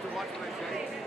have to watch what I say.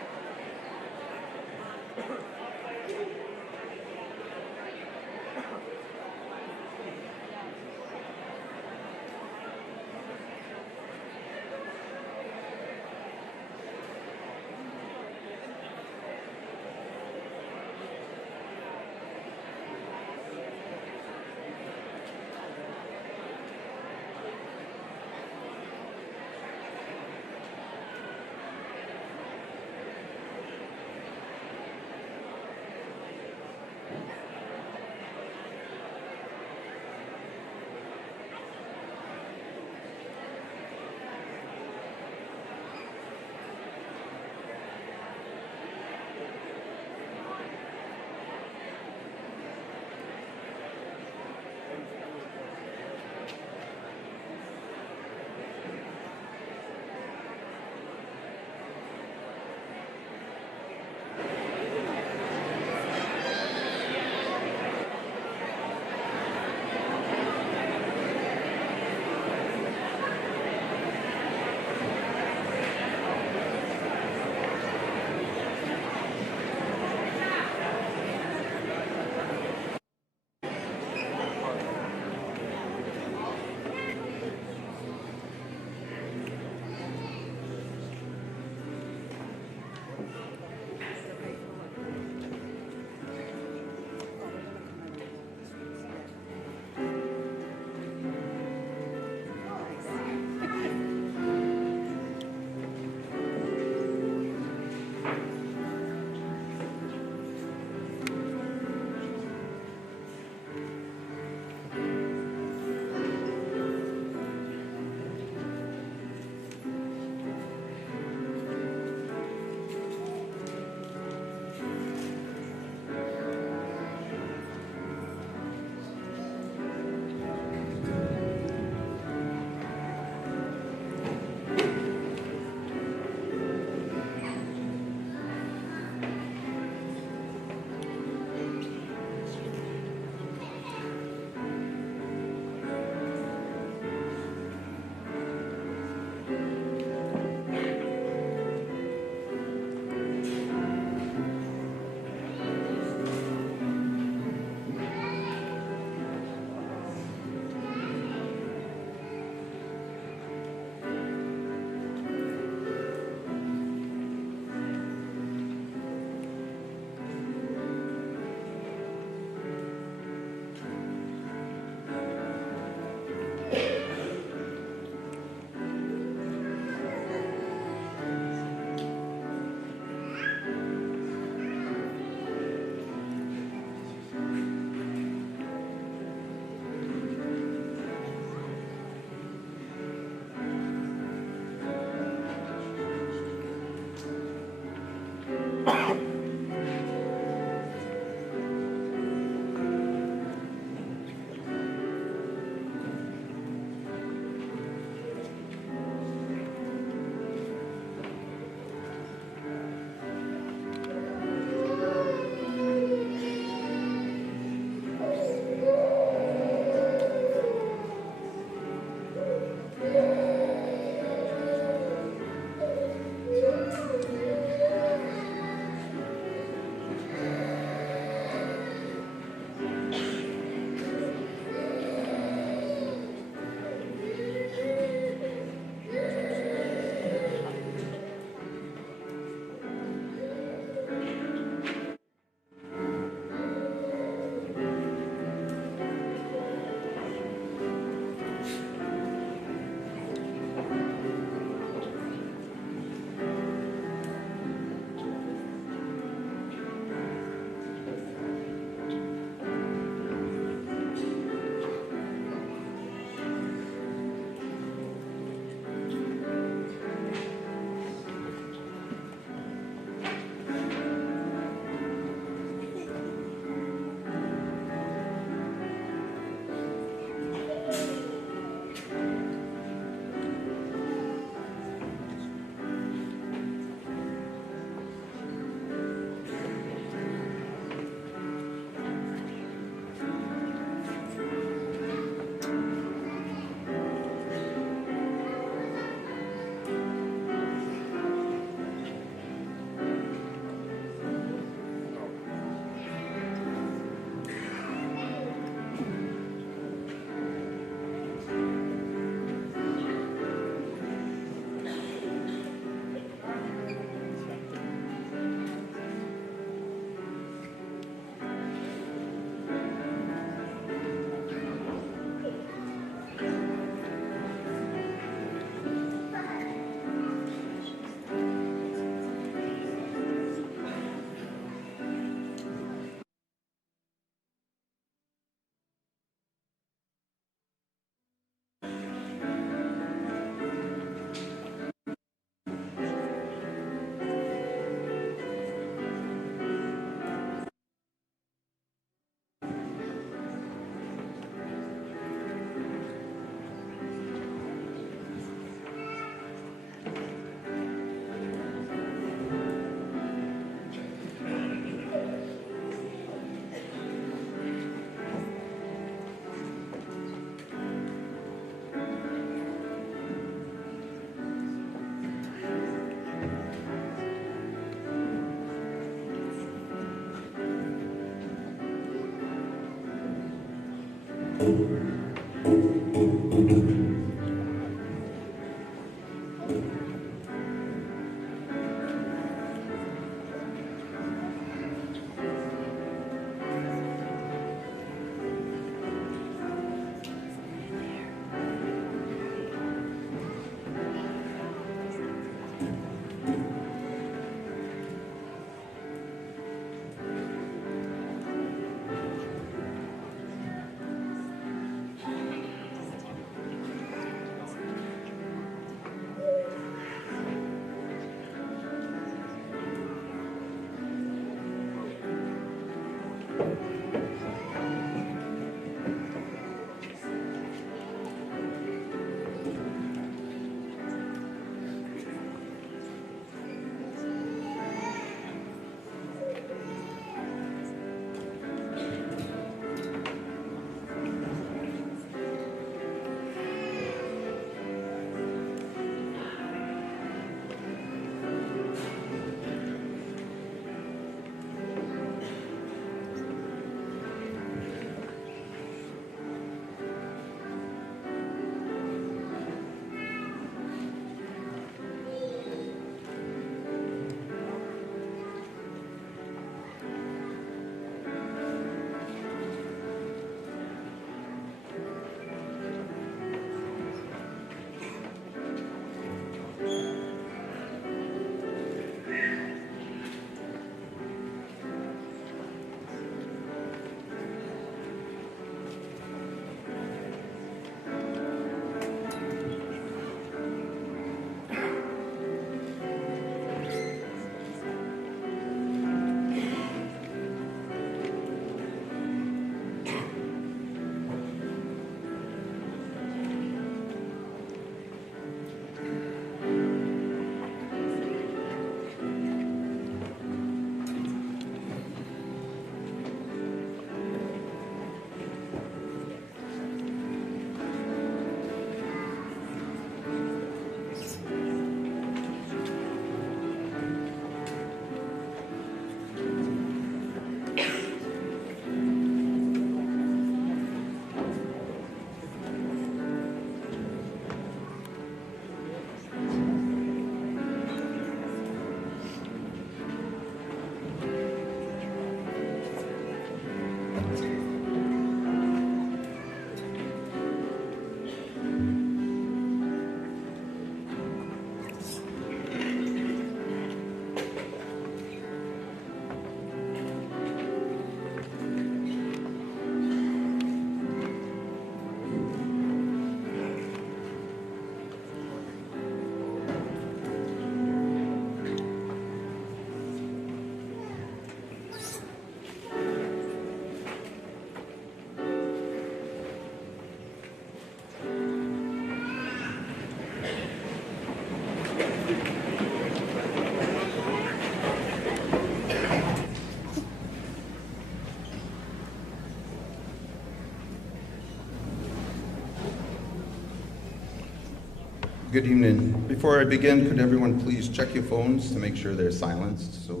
Good evening. Before I begin, could everyone please check your phones to make sure they're silenced? So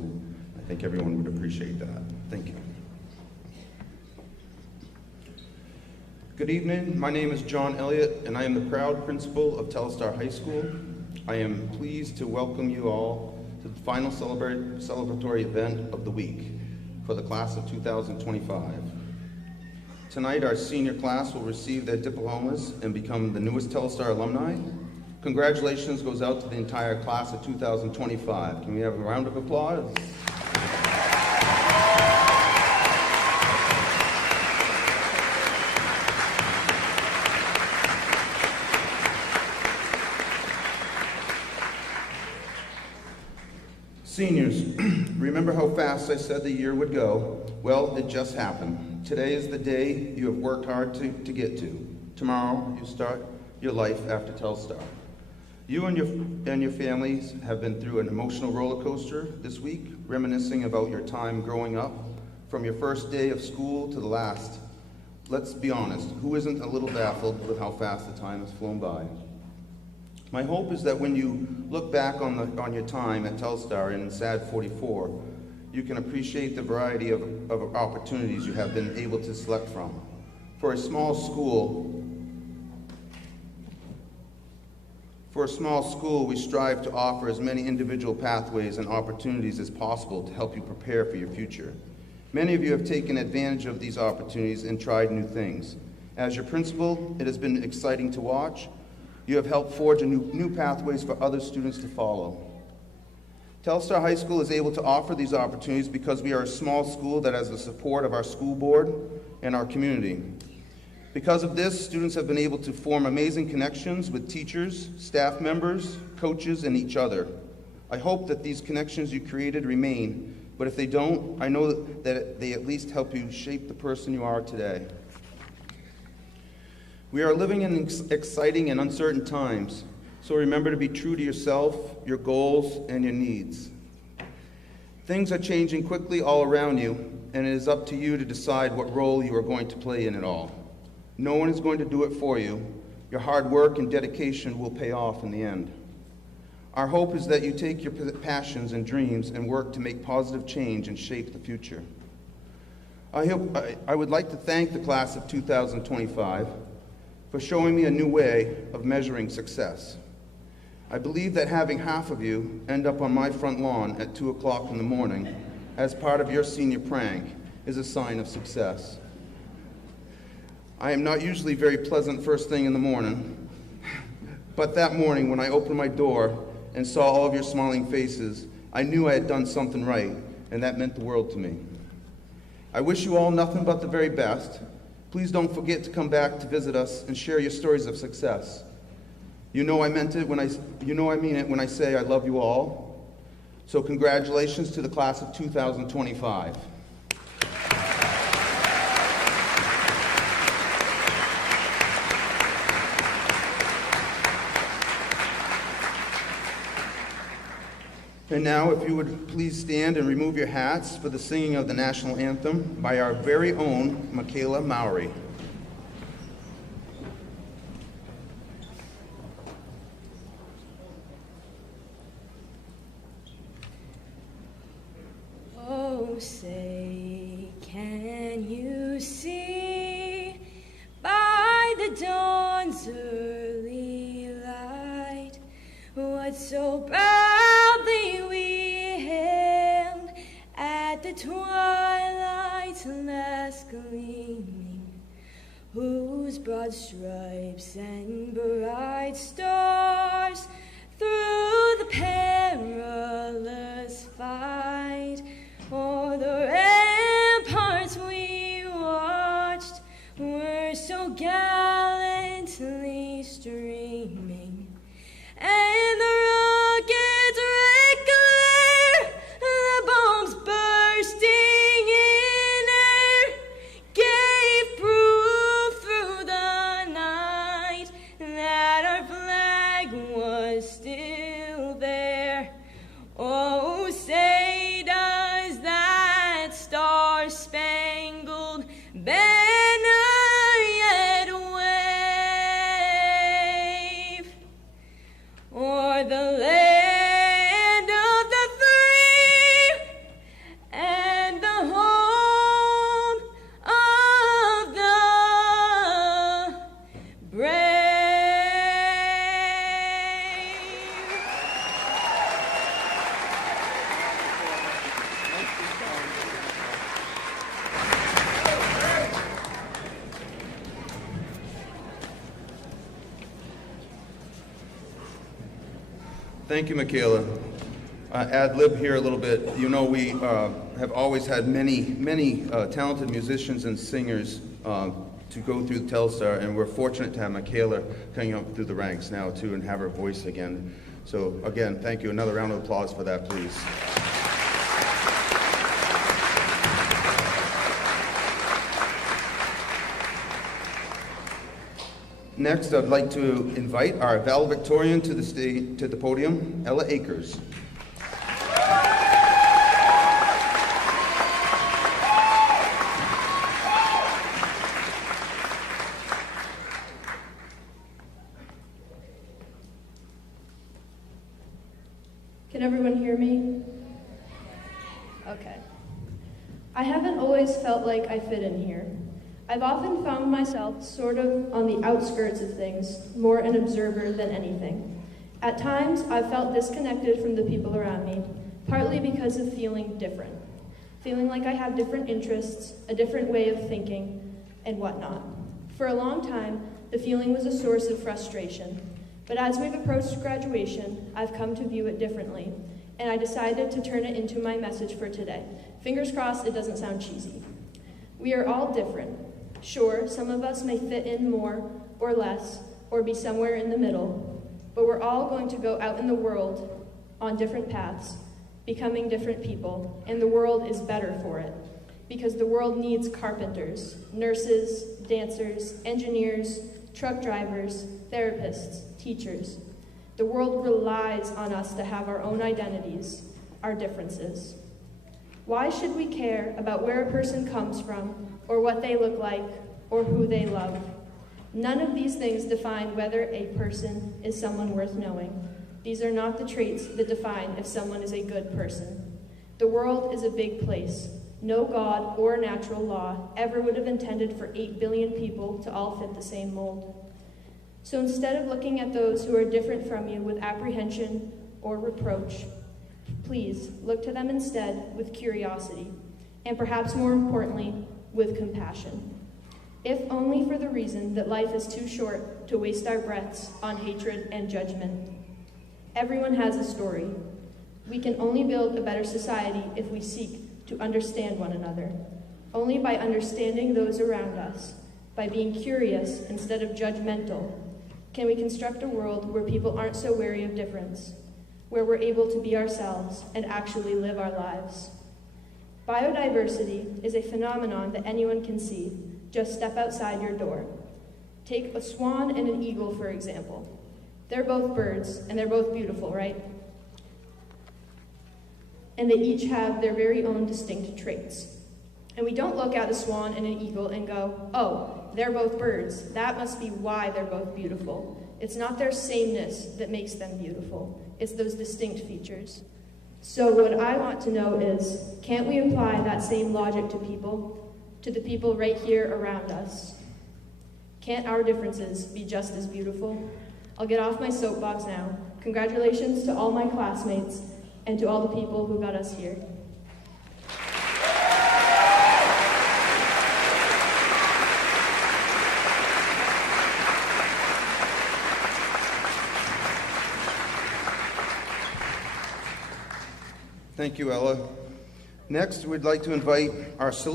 I think everyone would appreciate that. Thank you. Good evening. My name is John Elliott, and I am the proud principal of Telstar High School. I am pleased to welcome you all to the final celebratory event of the week for the class of 2025. Tonight, our senior class will receive their diplomas and become the newest Telstar alumni. Congratulations goes out to the entire class of 2025. Can we have a round of applause? Seniors, remember how fast I said the year would go? Well, it just happened. Today is the day you have worked hard to get to. Tomorrow, you start your life after Telstar. You and your families have been through an emotional roller coaster this week, reminiscing about your time growing up, from your first day of school to the last. Let's be honest, who isn't a little baffled with how fast the time has flown by? My hope is that when you look back on your time at Telstar in SAD 44, you can appreciate the variety of opportunities you have been able to select from For a small school, we strive to offer as many individual pathways and opportunities as possible to help you prepare for your future. Many of you have taken advantage of these opportunities and tried new things. As your principal, it has been exciting to watch. You have helped forge new pathways for other students to follow. Telstar High School is able to offer these opportunities because we are a small school that has the support of our school board and our community. Because of this, students have been able to form amazing connections with teachers, staff members, coaches, and each other. I hope that these connections you created remain, but if they don't, I know that they at least help you shape the person you are today. We are living in exciting and uncertain times, so remember to be true to yourself, your goals, and your needs. Things are changing quickly all around you, and it is up to you to decide what role you are going to play in it all. No one is going to do it for you. Your hard work and dedication will pay off in the end. Our hope is that you take your passions and dreams and work to make positive change and shape the future. I would like to thank the class of 2025 for showing me a new way of measuring success. I believe that having half of you end up on my front lawn at 2 o'clock in the morning as part of your senior prank is a sign of success. I am not usually very pleasant first thing in the morning, but that morning when I opened my door and saw all of your smiling faces, I knew I had done something right, and that meant the world to me. I wish you all nothing but the very best. Please don't forget to come back to visit us and share your stories of success. You know I mean it when I say I love you all. So congratulations to the class of 2025. And now, if you would please stand and remove your hats for the singing of the national anthem by our very own Michaela Mowry. Oh, say, can you see by the dawn's early light what so proudly we hailed at the twilight's last gleaming, whose broad stripes and bright stars through the perilous fight o'er the ramparts we watched were so gallantly streaming, and the rockets' red glare, the bombs bursting in air, gave proof through the night that our flag was still there. Oh, say does that star-spangled banner yet wave o'er the land of the free and the home of the brave? Thank you, Michaela. Ad lib here a little bit. You know, we have always had many talented musicians and singers to go through Telstar, and we're fortunate to have Michaela coming up through the ranks now too and have her voice again. So again, thank you. Another round of applause for that, please. Next, I'd like to invite our valedictorian to the podium, Ella Akers. Can everyone hear me? Okay. I haven't always felt like I fit in here. I've often found myself sort of on the outskirts of things, more an observer than anything. At times, I've felt disconnected from the people around me, partly because of feeling different, feeling like I have different interests, a different way of thinking, and whatnot. For a long time, the feeling was a source of frustration, but as we've approached graduation, I've come to view it differently, and I decided to turn it into my message for today. Fingers crossed it doesn't sound cheesy. We are all different. Sure, some of us may fit in more or less, or be somewhere in the middle, but we're all going to go out in the world on different paths, becoming different people, and the world is better for it, because the world needs carpenters, nurses, dancers, engineers, truck drivers, therapists, teachers. The world relies on us to have our own identities, our differences. Why should we care about where a person comes from, or what they look like, or who they love? None of these things define whether a person is someone worth knowing. These are not the traits that define if someone is a good person. The world is a big place. No God or natural law ever would have intended for 8 billion people to all fit the same mold. So instead of looking at those who are different from you with apprehension or reproach, please look to them instead with curiosity, and perhaps more importantly, with compassion. If only for the reason that life is too short to waste our breaths on hatred and judgment. Everyone has a story. We can only build a better society if we seek to understand one another. Only by understanding those around us, by being curious instead of judgmental, can we construct a world where people aren't so wary of difference, where we're able to be ourselves and actually live our lives. Biodiversity is a phenomenon that anyone can see. Just step outside your door. Take a swan and an eagle, for example. They're both birds, and they're both beautiful, right? And they each have their very own distinct traits. And we don't look at a swan and an eagle and go, oh, they're both birds. That must be why they're both beautiful. It's not their sameness that makes them beautiful. It's those distinct features. So what I want to know is, can't we apply that same logic to people, to the people right here around us? Can't our differences be just as beautiful? I'll get off my soapbox now. Congratulations to all my classmates and to all the people who got us here. Thank you, Ella. Next, we'd like to invite our class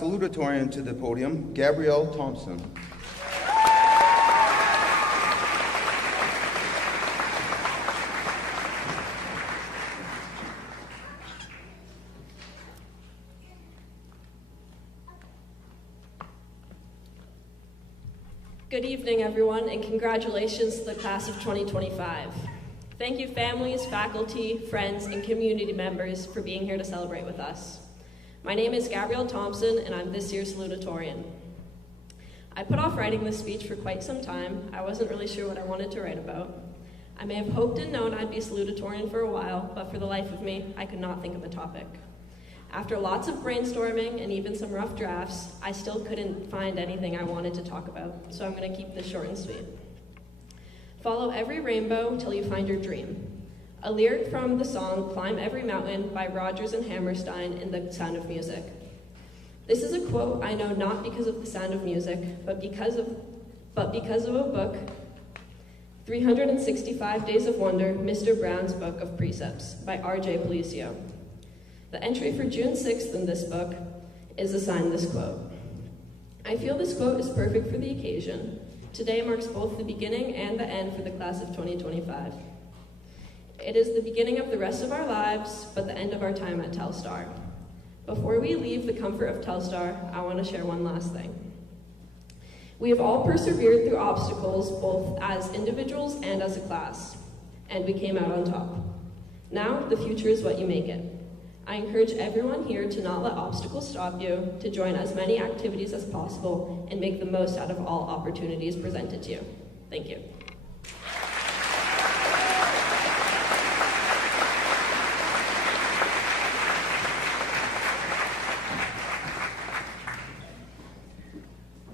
salutatorian to the podium, Gabrielle Thompson. Good evening, everyone, and congratulations to the class of 2025. Thank you, families, faculty, friends, and community members for being here to celebrate with us. My name is Gabrielle Thompson, and I'm this year's salutatorian. I put off writing this speech for quite some time. I wasn't really sure what I wanted to write about. I may have hoped and known I'd be salutatorian for a while, but for the life of me, I could not think of a topic. After lots of brainstorming and even some rough drafts, I still couldn't find anything I wanted to talk about, so I'm going to keep this short and sweet. Follow every rainbow till you find your dream. A lyric from the song Climb Every Mountain by Rodgers and Hammerstein in The Sound of Music. This is a quote I know not because of The Sound of Music, but because of a book, 365 Days of Wonder, Mr. Brown's Book of Precepts by R.J. Policio. The entry for June 6th in this book is assigned this quote. I feel this quote is perfect for the occasion. Today marks both the beginning and the end for the class of 2025. It is the beginning of the rest of our lives, but the end of our time at Telstar. Before we leave the comfort of Telstar, I want to share one last thing. We have all persevered through obstacles, both as individuals and as a class, and we came out on top. Now, the future is what you make it. I encourage everyone here to not let obstacles stop you, to join as many activities as possible, and make the most out of all opportunities presented to you. Thank you.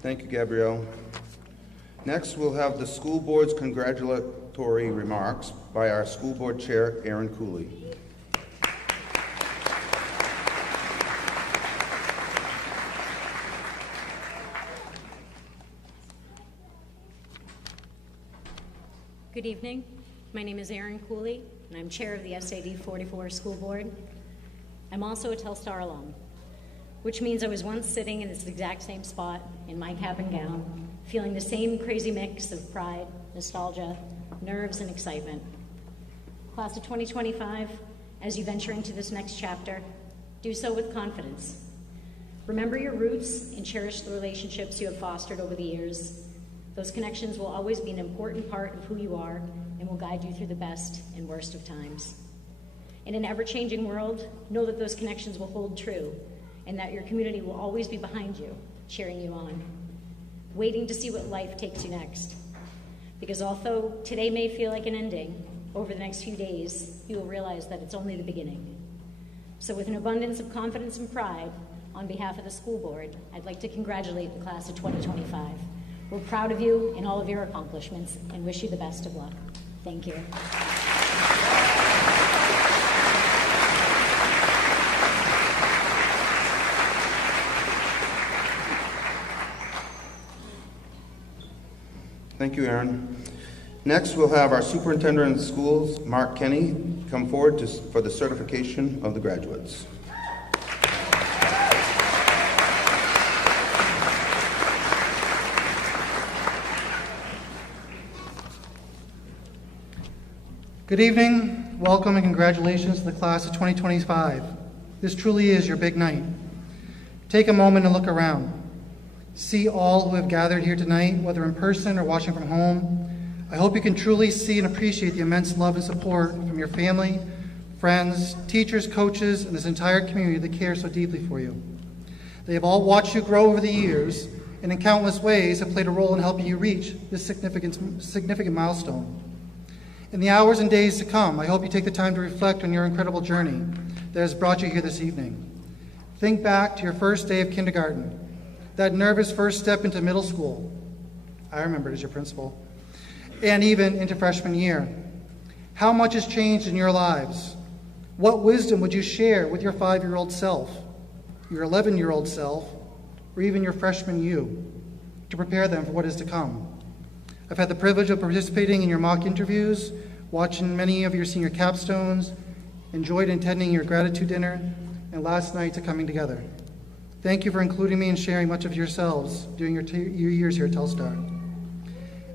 Thank you, Gabrielle. Next, we'll have the school board's congratulatory remarks by our school board chair, Aaron Cooley. Good evening. My name is Erin Cooley, and I'm chair of the SAD 44 School Board. I'm also a Telstar alum, which means I was once sitting in this exact same spot in my cap and gown, feeling the same crazy mix of pride, nostalgia, nerves, and excitement. Class of 2025, as you venture into this next chapter, do so with confidence. Remember your roots and cherish the relationships you have fostered over the years. Those connections will always be an important part of who you are and will guide you through the best and worst of times. In an ever-changing world, know that those connections will hold true and that your community will always be behind you, cheering you on, waiting to see what life takes you next. Because although today may feel like an ending, over the next few days, you will realize that it's only the beginning. So with an abundance of confidence and pride, on behalf of the school board, I'd like to congratulate the class of 2025. We're proud of you and all of your accomplishments and wish you the best of luck. Thank you. Thank you, Aaron. Next, we'll have our superintendent of schools, Mark Kenny, come forward for the certification of the graduates. Good evening, welcome, and congratulations to the class of 2025. This truly is your big night. Take a moment and look around. See all who have gathered here tonight, whether in person or watching from home. I hope you can truly see and appreciate the immense love and support from your family, friends, teachers, coaches, and this entire community that cares so deeply for you. They have all watched you grow over the years, and in countless ways have played a role in helping you reach this significant milestone. In the hours and days to come, I hope you take the time to reflect on your incredible journey that has brought you here this evening. Think back to your first day of kindergarten, that nervous first step into middle school. I remember it as your principal. And even into freshman year. How much has changed in your lives? What wisdom would you share with your 5-year-old self, your 11-year-old self, or even your freshman you, to prepare them for what is to come? I've had the privilege of participating in your mock interviews, watching many of your senior capstones, enjoyed attending your gratitude dinner, and last night to coming together. Thank you for including me and sharing much of yourselves during your years here at Telstar.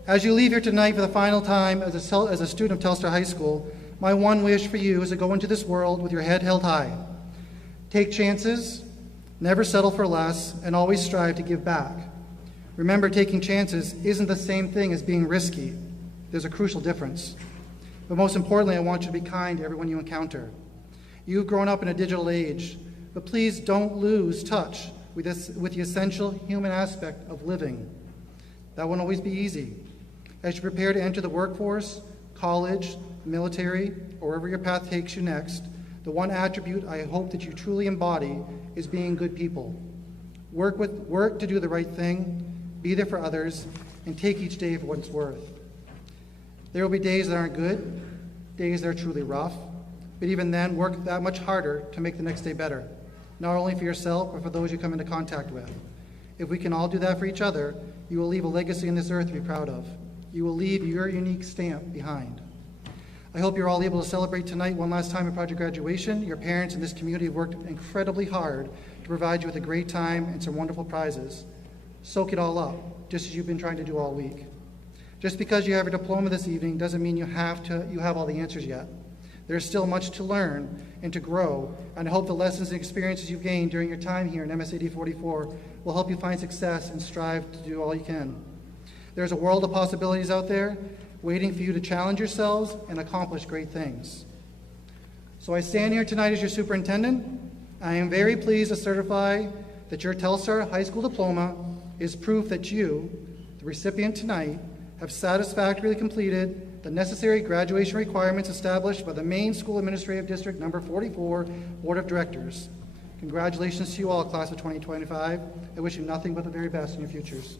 As you leave here tonight for the final time as a student of Telstar High School, my one wish for you is to go into this world with your head held high. Take chances, never settle for less, and always strive to give back. Remember, taking chances isn't the same thing as being risky. There's a crucial difference. But most importantly, I want you to be kind to everyone you encounter. You've grown up in a digital age, but please don't lose touch with the essential human aspect of living. That won't always be easy. As you prepare to enter the workforce, college, military, or wherever your path takes you next, the one attribute I hope that you truly embody is being good people. Work to do the right thing, be there for others, and take each day for what it's worth. There will be days that aren't good, days that are truly rough, but even then, work that much harder to make the next day better, not only for yourself, but for those you come into contact with. If we can all do that for each other, you will leave a legacy on this earth to be proud of. You will leave your unique stamp behind. I hope you're all able to celebrate tonight one last time at your graduation. Your parents and this community have worked incredibly hard to provide you with a great time and some wonderful prizes. Soak it all up, just as you've been trying to do all week. Just because you have your diploma this evening doesn't mean you have all the answers yet. There's still much to learn and to grow, and I hope the lessons and experiences you've gained during your time here in MSAD 44 will help you find success and strive to do all you can. There's a world of possibilities out there waiting for you to challenge yourselves and accomplish great things. So I stand here tonight as your superintendent. I am very pleased to certify that your Telstar High School diploma is proof that you, the recipient tonight, have satisfactorily completed the necessary graduation requirements established by the Maine School Administrative District Number 44 Board of Directors. Congratulations to you all, class of 2025. I wish you nothing but the very best in your futures.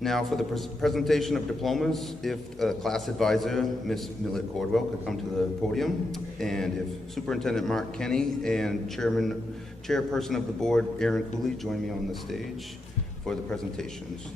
Now for the presentation of diplomas, if class advisor, Ms. Millett Cordwell, could come to the podium, and if Superintendent Mark Kenny and Chairperson of the board, Aaron Cooley, join me on the stage for the presentations.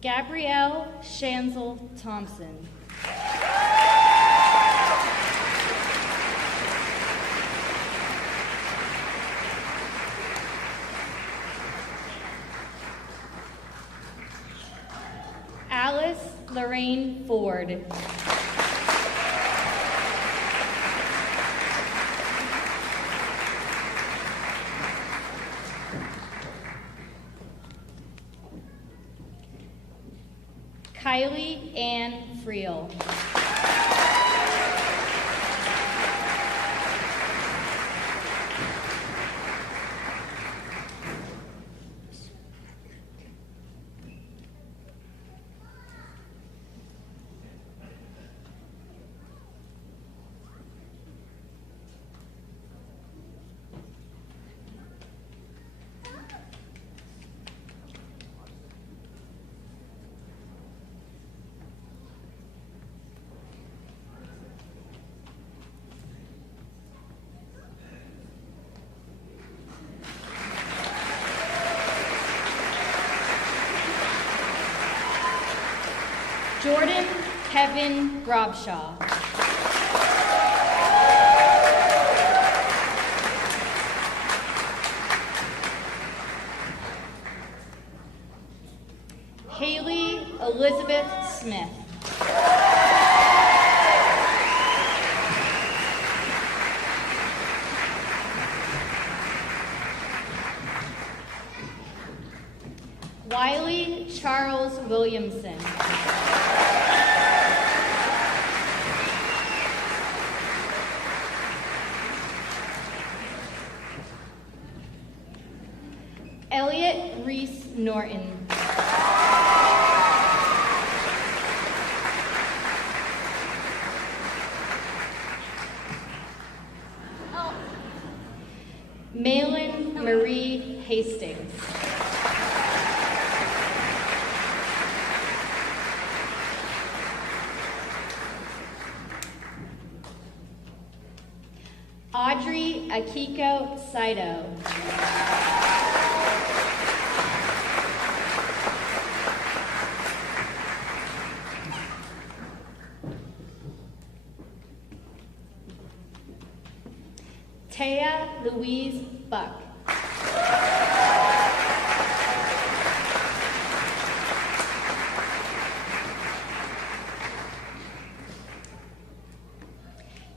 Gabrielle Shanzel Thompson. Alice Lorraine Ford. Kylie Ann Friel. Jordan Kevin Grobshaw. Haley Elizabeth Smith. Wiley Charles Williamson. Elliot Reese Norton. Malin Marie Hastings. Audrey Akiko Saito. Taya Louise Buck.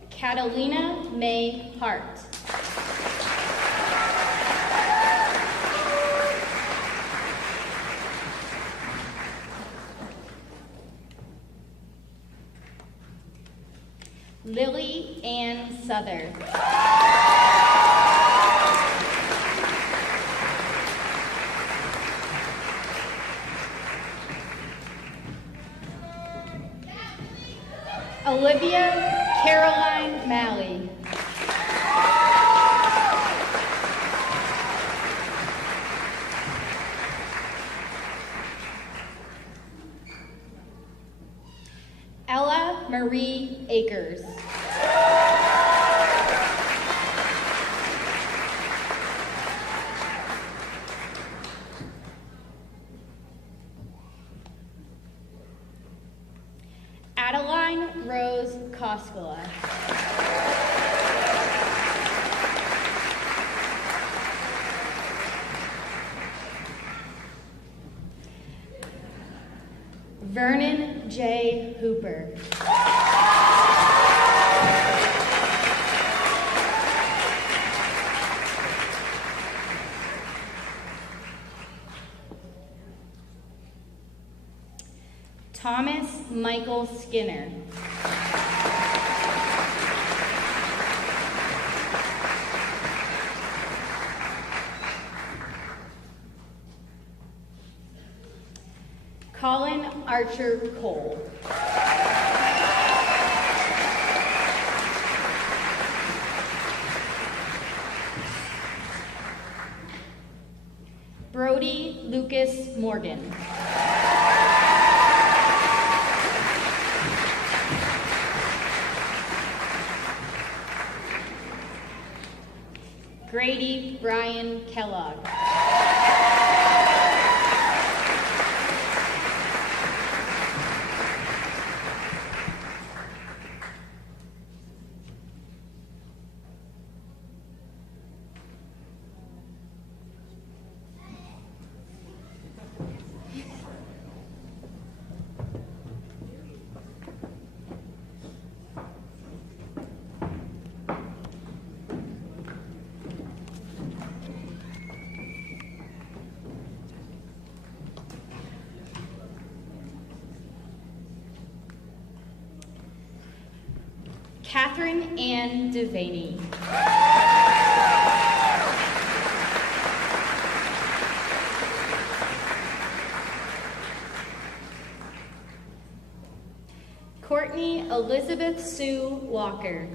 Catalina May Hart. Lily Ann Souther. Olivia Caroline Malley. Ella Marie Akers. Adeline Rose Koskela. Vernon J. Hooper. Thomas Michael Skinner. Colin Archer Cole. Brody Lucas Morgan. Grady Brian Kellogg. Catherine Ann Devaney. Courtney Elizabeth Sue Walker.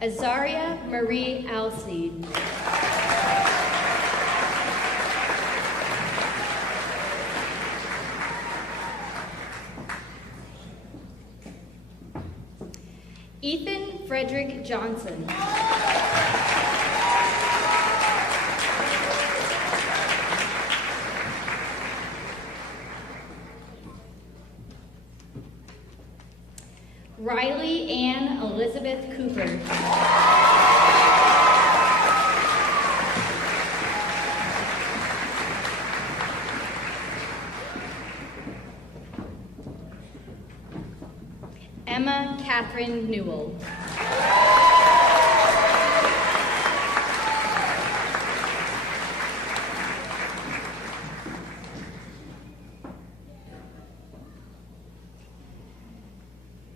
Azaria Marie Alcide. Ethan Frederick Johnson. Riley Ann Elizabeth Cooper. Emma Catherine Newell.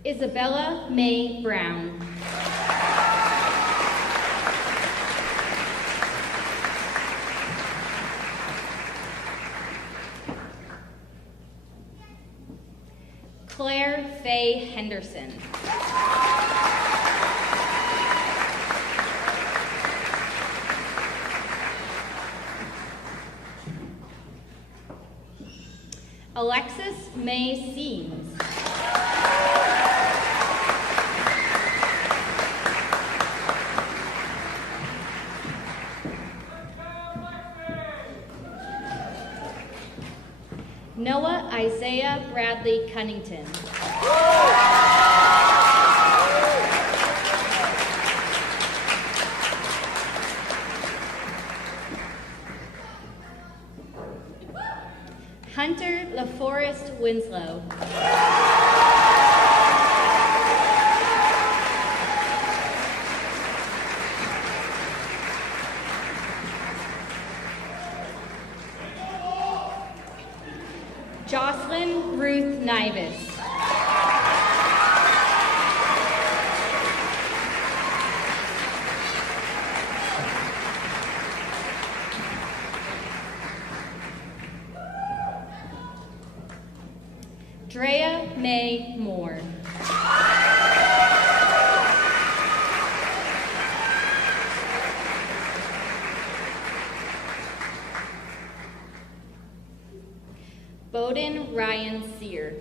Isabella Mae Brown. Claire Faye Henderson. Alexis May Seams. Noah Isaiah Bradley Cunnington. Hunter LaForest Winslow. Jocelyn Ruth Nivas. Drea May Moore. Bowden Ryan Sear.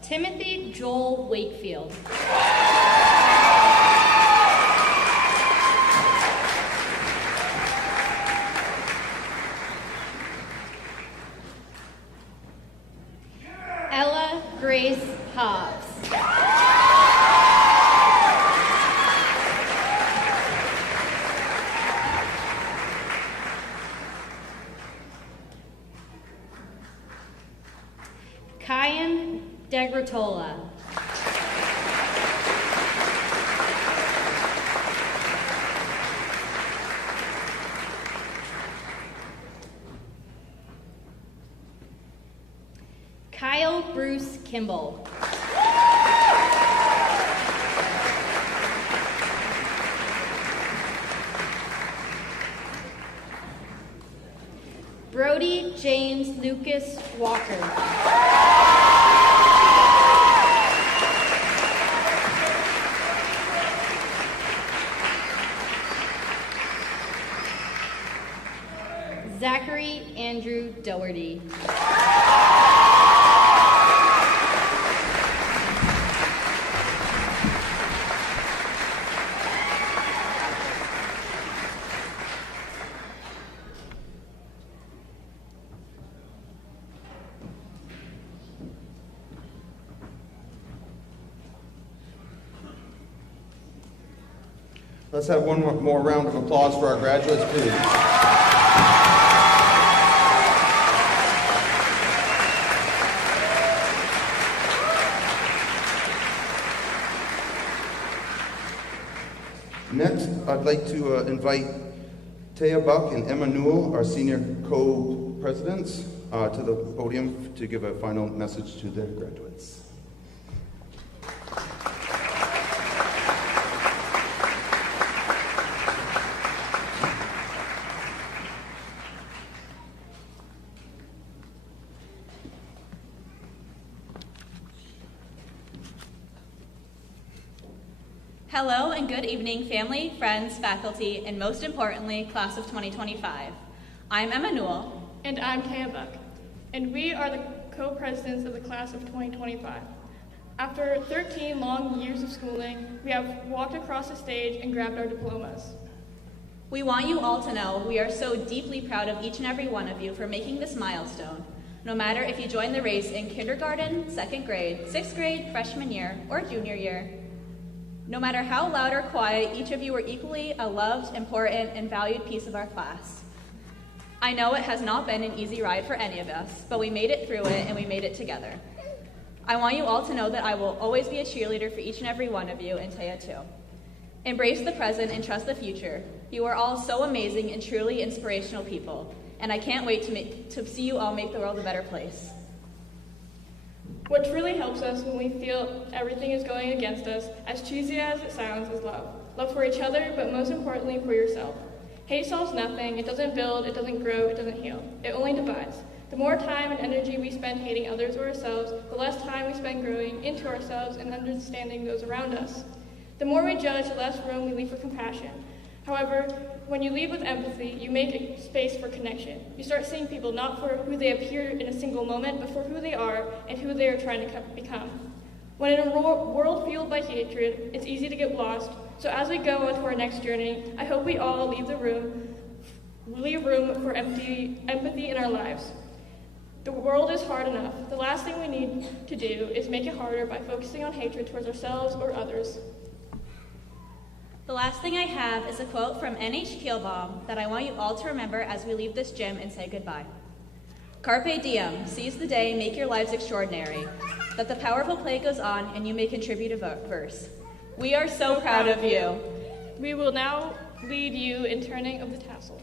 Timothy Joel Wakefield. Hobbs. Kyan Degratola. Kyle Bruce Kimball. Brody James Lucas Walker. Zachary Andrew Doherty. Let's have one more round of applause for our graduates, please. Next, I'd like to invite Taya Buck and Emma Newell, our senior co-presidents, to the podium to give a final message to their graduates. Hello and good evening, family, friends, faculty, and most importantly, class of 2025. I'm Emma Newell. And I'm Taya Buck. And we are the co-presidents of the class of 2025. After 13 long years of schooling, we have walked across the stage and grabbed our diplomas. We want you all to know we are so deeply proud of each and every one of you for making this milestone. No matter if you joined the race in kindergarten, second grade, sixth grade, freshman year, or junior year, no matter how loud or quiet, each of you are equally a loved, important, and valued piece of our class. I know it has not been an easy ride for any of us, but we made it through it and we made it together. I want you all to know that I will always be a cheerleader for each and every one of you, and Taya too. Embrace the present and trust the future. You are all so amazing and truly inspirational people, and I can't wait to see you all make the world a better place. What truly helps us when we feel everything is going against us, as cheesy as it sounds, is love. Love for each other, but most importantly for yourself. Hate solves nothing. It doesn't build, it doesn't grow, it doesn't heal. It only divides. The more time and energy we spend hating others or ourselves, the less time we spend growing into ourselves and understanding those around us. The more we judge, the less room we leave for compassion. However, when you lead with empathy, you make a space for connection. You start seeing people not for who they appear in a single moment, but for who they are and who they are trying to become. When in a world fueled by hatred, it's easy to get lost. So as we go on to our next journey, I hope we all leave room for empathy in our lives. The world is hard enough. The last thing we need to do is make it harder by focusing on hatred towards ourselves or others. The last thing I have is a quote from N.H. Keelbaum that I want you all to remember as we leave this gym and say goodbye. Carpe diem, seize the day, make your lives extraordinary. That the powerful play goes on and you may contribute a verse. We are so proud of you. We will now lead you in turning of the tassel.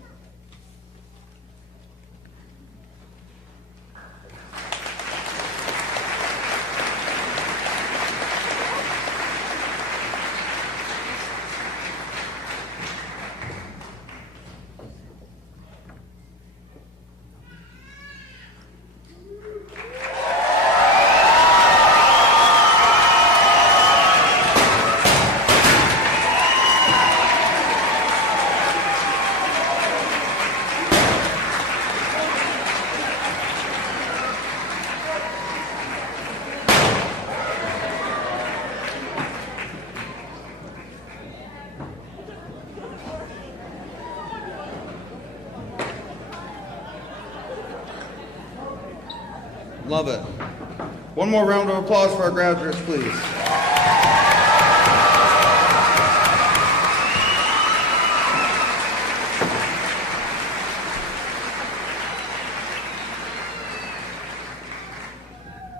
Love it. One more round of applause for our graduates, please.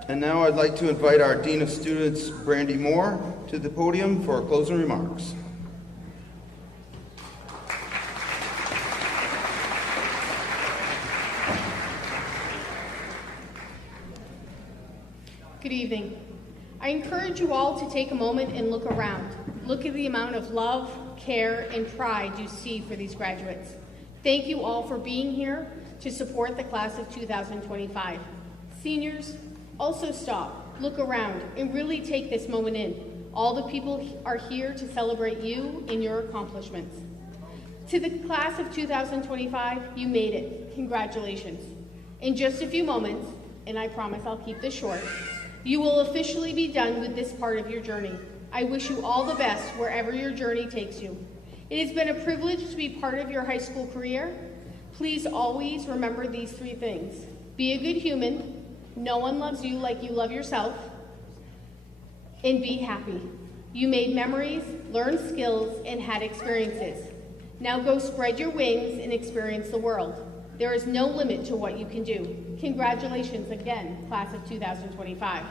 And now I'd like to invite our Dean of Students, Brandy Moore, to the podium for closing remarks. Good evening. I encourage you all to take a moment and look around. Look at the amount of love, care, and pride you see for these graduates. Thank you all for being here to support the class of 2025. Seniors, also stop, look around, and really take this moment in. All the people are here to celebrate you and your accomplishments. To the class of 2025, you made it. Congratulations. In just a few moments, and I promise I'll keep this short, you will officially be done with this part of your journey. I wish you all the best wherever your journey takes you. It has been a privilege to be part of your high school career. Please always remember these three things. Be a good human. No one loves you like you love yourself. And be happy. You made memories, learned skills, and had experiences. Now go spread your wings and experience the world. There is no limit to what you can do. Congratulations again, class of 2025.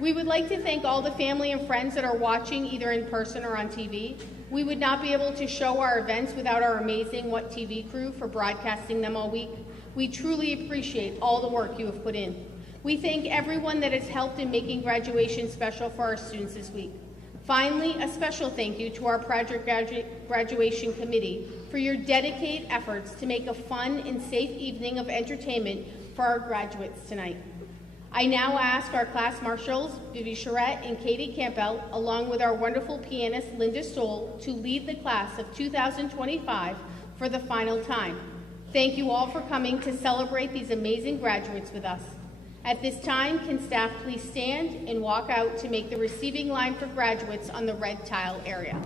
We would like to thank all the family and friends that are watching either in person or on TV. We would not be able to show our events without our amazing What TV crew for broadcasting them all week. We truly appreciate all the work you have put in. We thank everyone that has helped in making graduation special for our students this week. Finally, a special thank you to our Project Graduation Committee for your dedicated efforts to make a fun and safe evening of entertainment for our graduates tonight. I now ask our class marshals, Vivi Charette and Katie Campbell, along with our wonderful pianist, Linda Stoll, to lead the class of 2025 for the final time. Thank you all for coming to celebrate these amazing graduates with us. At this time, can staff please stand and walk out to make the receiving line for graduates on the red tile area.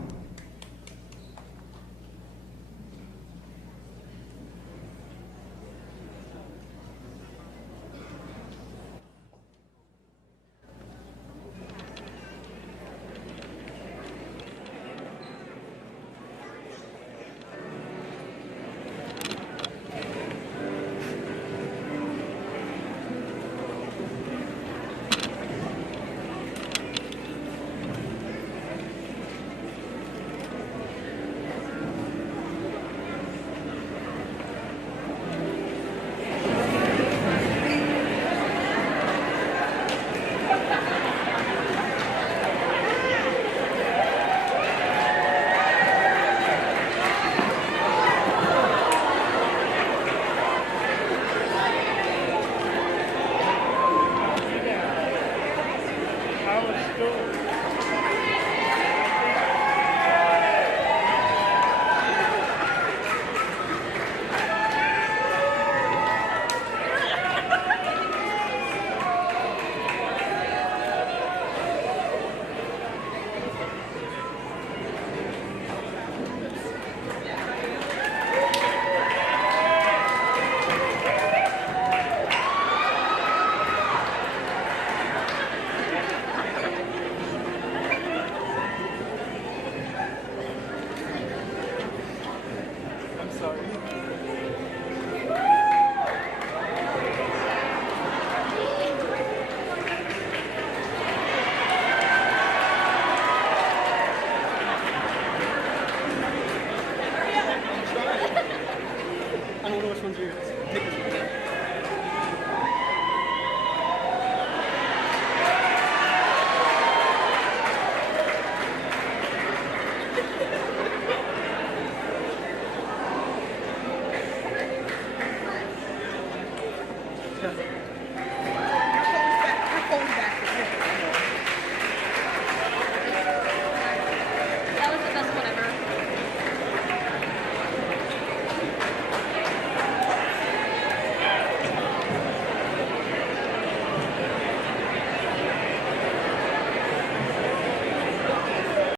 Yeah.